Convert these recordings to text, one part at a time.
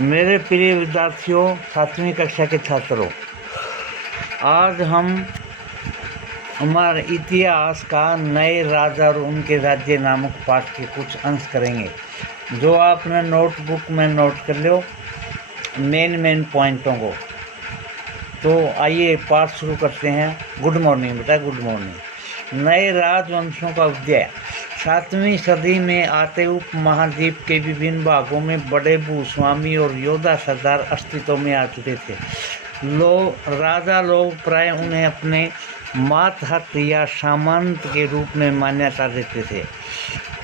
मेरे प्रिय विद्यार्थियों, 7वीं कक्षा के छात्रों, आज हम हमारे इतिहास का नए राजा और उनके राज्य नामक पाठ के कुछ अंश करेंगे, जो आपने नोटबुक में नोट कर लो मेन पॉइंटों को। तो आइए पाठ शुरू करते हैं। गुड मॉर्निंग बेटा, गुड मॉर्निंग। नए राजवंशों का उदय। 7वीं सदी में आते उपमहाद्वीप के विभिन्न भागों में बड़े भूस्वामी और योद्धा सरदार अस्तित्व में आ चुके थे। राजा लोग प्राय उन्हें अपने मातहत या सामंत के रूप में मान्यता देते थे।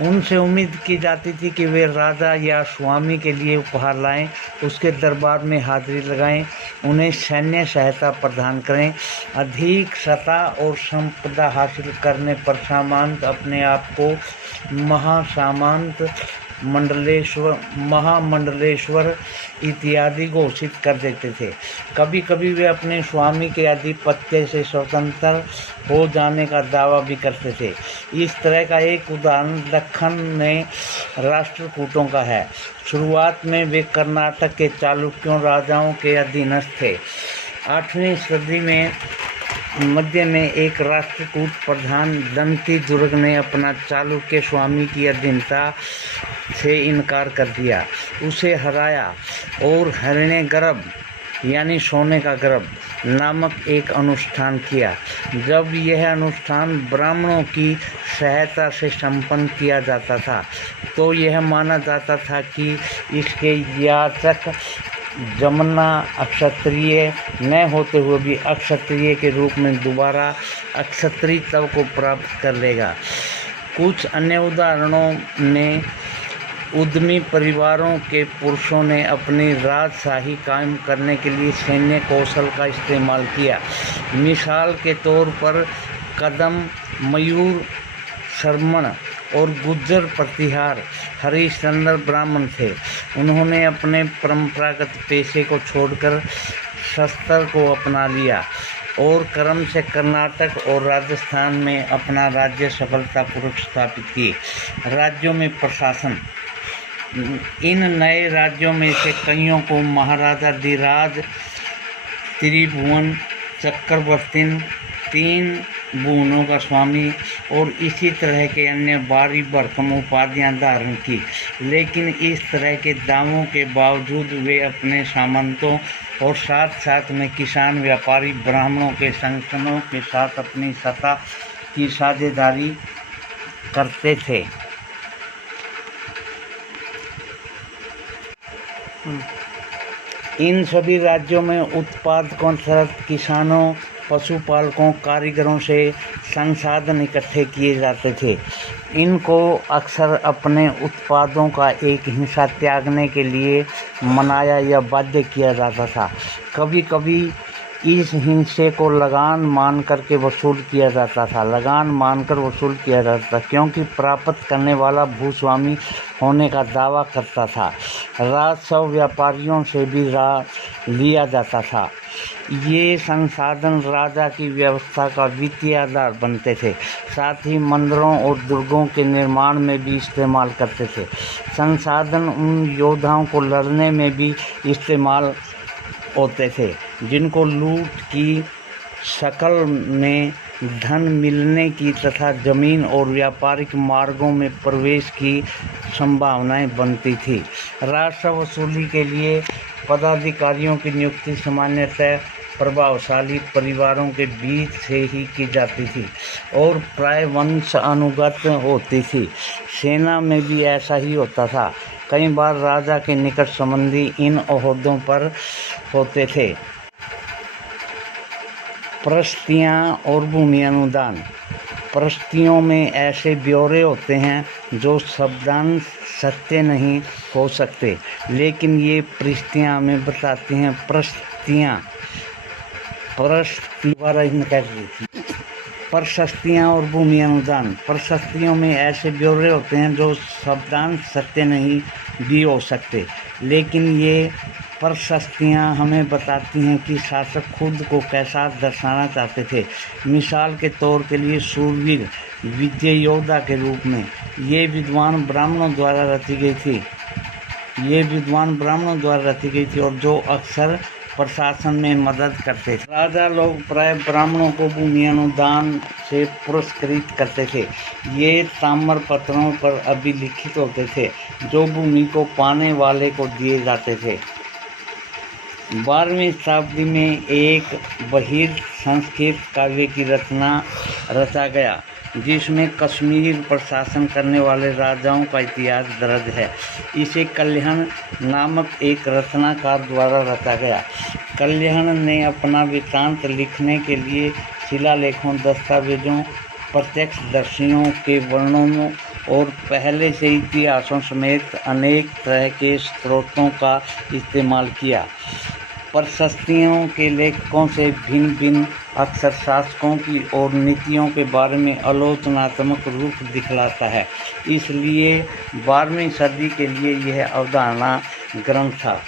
उनसे उम्मीद की जाती थी कि वे राजा या स्वामी के लिए उपहार लाएं, उसके दरबार में हाजिरी लगाएं, उन्हें सैन्य सहायता प्रदान करें। अधिक सत्ता और संपदा हासिल करने पर सामंत अपने आप को महासामंत, महामंडलेश्वर इत्यादि घोषित कर देते थे। कभी कभी वे अपने स्वामी के आधिपत्य से स्वतंत्र हो जाने का दावा भी करते थे। इस तरह का एक उदाहरण दक्खन में राष्ट्रकूटों का है। शुरुआत में वे कर्नाटक के चालुक्यों राजाओं के अधीनस्थ थे। 8वीं सदी में मध्य में एक राष्ट्रकूट प्रधान दंती दुर्ग ने अपना चालुक्य स्वामी की अधीनता से इनकार कर दिया, उसे हराया और हरणे गर्भ यानी सोने का गर्भ नामक एक अनुष्ठान किया। जब यह अनुष्ठान ब्राह्मणों की सहायता से संपन्न किया जाता था, तो यह माना जाता था कि इसके याचक जमना अक्षत्रिय न होते हुए भी अक्षत्रिय के रूप में दोबारा अक्षत्रिय तब को प्राप्त कर लेगा। कुछ अन्य उदाहरणों में उद्यमी परिवारों के पुरुषों ने अपनी राजशाही कायम करने के लिए सैन्य कौशल का इस्तेमाल किया। मिसाल के तौर पर कदम, मयूर, शर्मण और गुज्जर प्रतिहार हरिश्चंद्र ब्राह्मण थे। उन्होंने अपने परंपरागत पेशे को छोड़कर शस्त्र को अपना लिया और क्रम से कर्नाटक और राजस्थान में अपना राज्य सफलतापूर्वक स्थापित किए। राज्यों में प्रशासन। इन नए राज्यों में से कईयों को महाराजा धीराज, त्रिभुवन चक्रवर्ती, 3 भुवनों का स्वामी और इसी तरह के अन्य भारी भरकम उपाधियां धारण की। लेकिन इस तरह के दावों के बावजूद वे अपने सामंतों और साथ साथ में किसान, व्यापारी, ब्राह्मणों के संगठनों के साथ अपनी सत्ता की साझेदारी करते थे। इन सभी राज्यों में उत्पादकों, किसानों, पशुपालकों, कारीगरों से संसाधन इकट्ठे किए जाते थे। इनको अक्सर अपने उत्पादों का एक हिस्सा त्यागने के लिए मनाया या बाध्य किया जाता था। कभी कभी इस हिस्से को लगान मान करके वसूल किया जाता था, क्योंकि प्राप्त करने वाला भूस्वामी होने का दावा करता था। राजस्व व्यापारियों से भी लिया जाता था। ये संसाधन राजा की व्यवस्था का वित्तीय आधार बनते थे। साथ ही मंदिरों और दुर्गों के निर्माण में भी इस्तेमाल करते थे। संसाधन उन योद्धाओं को लड़ने में भी इस्तेमाल होते थे जिनको लूट की शक्ल में धन मिलने की तथा जमीन और व्यापारिक मार्गों में प्रवेश की संभावनाएं बनती थी। राजस्व वसूली के लिए पदाधिकारियों की नियुक्ति सामान्यतः प्रभावशाली परिवारों के बीच से ही की जाती थी और प्राय वंश अनुगत होती थी। सेना में भी ऐसा ही होता था। कई बार राजा के निकट संबंधी इन ओहदों पर होते थे। प्रशस्तियाँ और भूमि अनुदान। प्रशस्तियों में ऐसे ब्यौरे होते हैं जो शब्दांश सत्य नहीं हो सकते, लेकिन ये प्रशस्तियाँ हमें बताती हैं। प्रशस्तियाँ और भूमि अनुदान। प्रशस्तियों में ऐसे ब्यौरे होते हैं जो शब्दांश सत्य नहीं भी हो सकते, लेकिन ये प्रशस्तियाँ हमें बताती हैं कि शासक खुद को कैसा दर्शाना चाहते थे। मिसाल के तौर के लिए शूरवीर, विजय योद्धा के रूप में ये विद्वान ब्राह्मणों द्वारा रची गई थी। ये विद्वान ब्राह्मणों द्वारा रची गई थी और जो अक्सर प्रशासन में मदद करते थे। राजा लोग प्राय ब्राह्मणों को भूमि अनुदान से पुरस्कृत करते थे। ये ताम्र पत्रों पर अभिलिखित होते थे जो भूमि को पाने वाले को दिए जाते थे। 12वीं शताब्दी में एक बहिर संस्कृत काव्य की रचा गया जिसमें कश्मीर पर शासन करने वाले राजाओं का इतिहास दर्ज है। इसे कल्याण नामक एक रचनाकार द्वारा रचा गया। कल्याण ने अपना वृत्तांत लिखने के लिए शिलालेखों, दस्तावेजों, प्रत्यक्षदर्शियों के वर्णनों और पहले से इतिहासों समेत अनेक तरह के स्रोतों का इस्तेमाल किया। प्रशस्तियों के लेखकों से भिन्न भिन्न अक्सर शासकों की और नीतियों के बारे में आलोचनात्मक रूप दिखलाता है। इसलिए 12वीं सदी के लिए यह अवधारणा ग्रंथ था।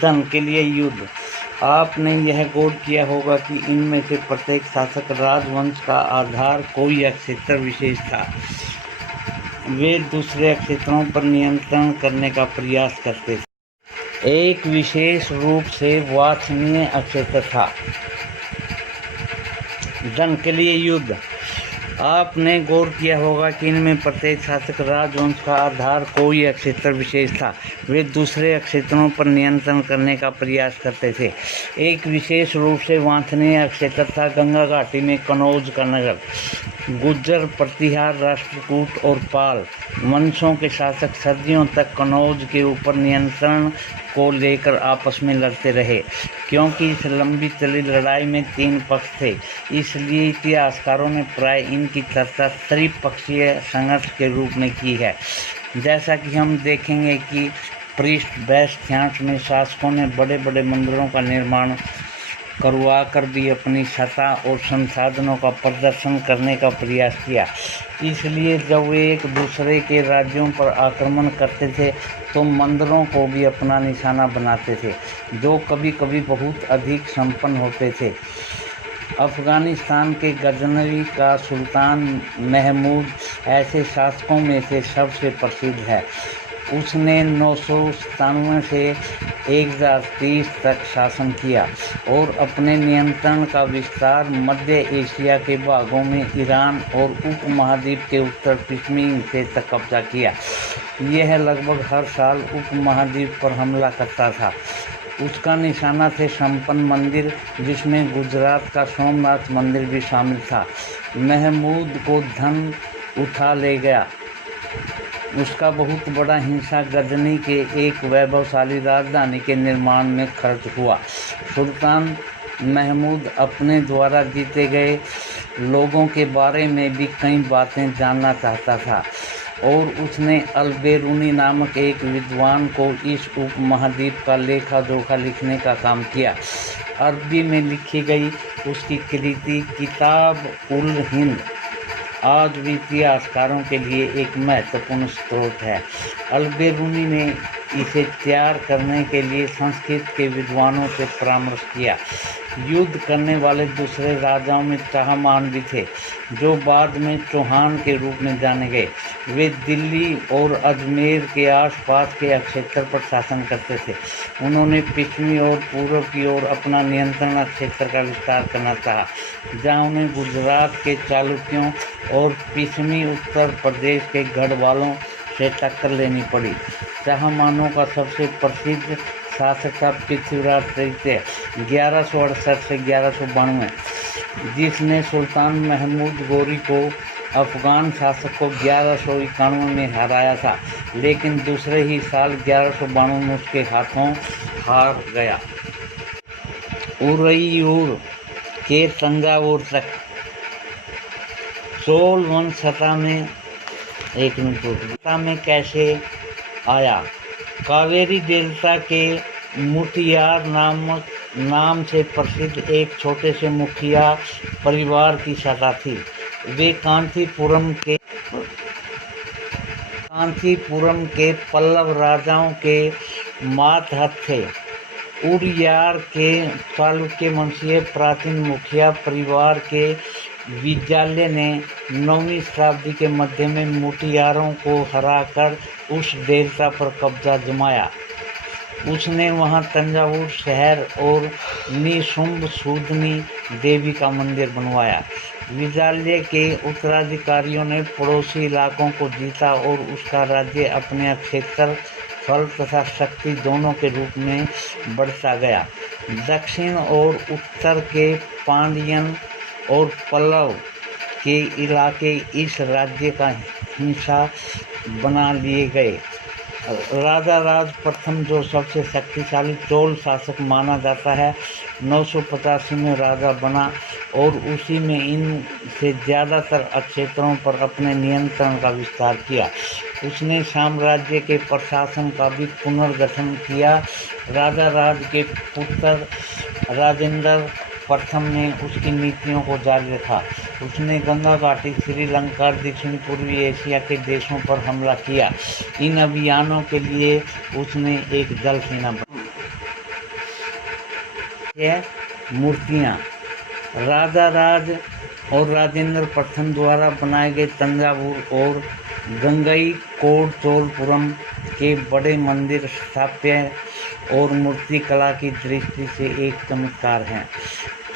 धन के लिए युद्ध। आपने यह गौर किया होगा कि इनमें से प्रत्येक शासक राजवंश का आधार कोई एक क्षेत्र विशेष था। वे दूसरे क्षेत्रों पर नियंत्रण करने का प्रयास करते थे। एक विशेष रूप से वांछनीय क्षेत्र था। धन के लिए युद्ध। आपने गौर किया होगा कि इनमें प्रत्येक शासक राजवंश का आधार कोई एक क्षेत्र विशेष था। वे दूसरे क्षेत्रों पर नियंत्रण करने का प्रयास करते थे। एक विशेष रूप से वांछनीय क्षेत्र था गंगा घाटी में कनौज का नगर। गुज्जर, प्रतिहार, राष्ट्रकूट और पाल वंशों के शासक सदियों तक कनौज के ऊपर नियंत्रण को लेकर आपस में लड़ते रहे। क्योंकि इस लंबी चली लड़ाई में 3 पक्ष थे, इसलिए इतिहासकारों ने प्राय इनकी चर्चा त्रिपक्षीय संघर्ष के रूप में की है। जैसा कि हम देखेंगे कि पृष्ठ 62 में शासकों ने बड़े बड़े मंदिरों का निर्माण करवा कर भी अपनी सत्ता और संसाधनों का प्रदर्शन करने का प्रयास किया। इसलिए जब वे एक दूसरे के राज्यों पर आक्रमण करते थे तो मंदिरों को भी अपना निशाना बनाते थे, जो कभी कभी बहुत अधिक संपन्न होते थे। अफ़गानिस्तान के गजनवी का सुल्तान महमूद ऐसे शासकों में से सबसे प्रसिद्ध है। उसने 997 से 1030 तक शासन किया और अपने नियंत्रण का विस्तार मध्य एशिया के भागों में ईरान और उपमहाद्वीप के उत्तर पश्चिमी हिस्से तक कब्जा किया। यह लगभग हर साल उपमहाद्वीप पर हमला करता था। उसका निशाना थे संपन्न मंदिर, जिसमें गुजरात का सोमनाथ मंदिर भी शामिल था। महमूद को धन उठा ले गया। उसका बहुत बड़ा हिस्सा गजनी के एक वैभवशाली राजधानी के निर्माण में खर्च हुआ। सुल्तान महमूद अपने द्वारा जीते गए लोगों के बारे में भी कई बातें जानना चाहता था और उसने अल-बेरूनी नामक एक विद्वान को इस उपमहाद्वीप का लेखा जोखा लिखने का काम किया। अरबी में लिखी गई उसकी कृति किताब उल हिंद आज भी इतिहासकारों के लिए एक महत्वपूर्ण स्रोत है। अल-बेरूनी ने इसे तैयार करने के लिए संस्कृत के विद्वानों से परामर्श किया। युद्ध करने वाले दूसरे राजाओं में चाहमान भी थे, जो बाद में चौहान के रूप में जाने गए। वे दिल्ली और अजमेर के आसपास के क्षेत्र पर शासन करते थे। उन्होंने पश्चिमी और पूर्व की ओर अपना नियंत्रण क्षेत्र का विस्तार करना चाहा, जहां उन्हें गुजरात के चालुक्यों और पश्चिमी उत्तर प्रदेश के गढ़वालों से टक्कर लेनी पड़ी। चाहमानों का सबसे प्रसिद्ध शासक था पृथ्वीराज तृतीय 1168 से 1192, जिसने सुल्तान महमूद गोरी को अफगान शासक को 1191 में हराया था, लेकिन दूसरे ही साल 1192 में उसके हाथों हार गया। उरैयूर के तंजावुर तक 16वीं सदी में कैसे आया? कावेरी डेल्टा के मुटियार नाम से प्रसिद्ध एक छोटे से मुखिया परिवार की सत्ता थी। वे कांचीपुरम के पल्लव राजाओं के मातहत थे। उड़ियार के चालुक्य वंशीय प्राचीन मुखिया परिवार के विद्यालय ने 9वीं शताब्दी के मध्य में मुटियारों को हराकर उस डेल्टा पर कब्जा जमाया। उसने वहां तंजावुर शहर और निशुंभ सूदनी देवी का मंदिर बनवाया। विजाल्य के उत्तराधिकारियों ने पड़ोसी इलाकों को जीता और उसका राज्य अपने क्षेत्र, फल तथा शक्ति दोनों के रूप में बढ़ता गया। दक्षिण और उत्तर के पांड्यन और पल्लव के इलाके इस राज्य का हिस्सा बना लिए गए। राजा राज प्रथम, जो सबसे शक्तिशाली चोल शासक माना जाता है, 985 में राजा बना और उसी में इन से ज़्यादातर क्षेत्रों पर अपने नियंत्रण का विस्तार किया। उसने साम्राज्य के प्रशासन का भी पुनर्गठन किया। राजा राज के पुत्र राजेंद्र प्रथम ने उसकी नीतियों को जारी रखा। उसने गंगा घाटी, श्रीलंका, दक्षिण पूर्वी एशिया के देशों पर हमला किया। इन अभियानों के लिए उसने एक जल सेना बनाई। मूर्तियाँ राजा राज और राजेंद्र प्रथम द्वारा बनाए गए तंजावुर और गंगईकोंडचोलपुरम के बड़े मंदिर स्थापत्य और मूर्ति कला की दृष्टि से एक चमत्कार हैं।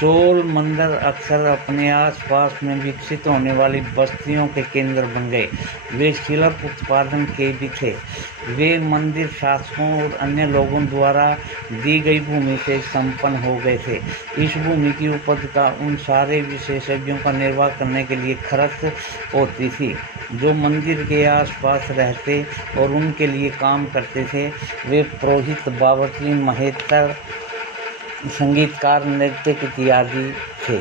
चोल मंदिर अक्सर अपने आसपास में विकसित होने वाली बस्तियों के केंद्र बन गए। वे शिल्प उत्पादन के भी थे। वे मंदिर शासकों और अन्य लोगों द्वारा दी गई भूमि से संपन्न हो गए थे। इस भूमि की उपज का उन सारे विशेषज्ञों का निर्वाह करने के लिए खर्च होती थी जो मंदिर के आसपास रहते और उनके लिए काम करते थे। वे पुरोहित, बावर्ची, महेतर, संगीतकार, नृत्यक इत्यादि थे।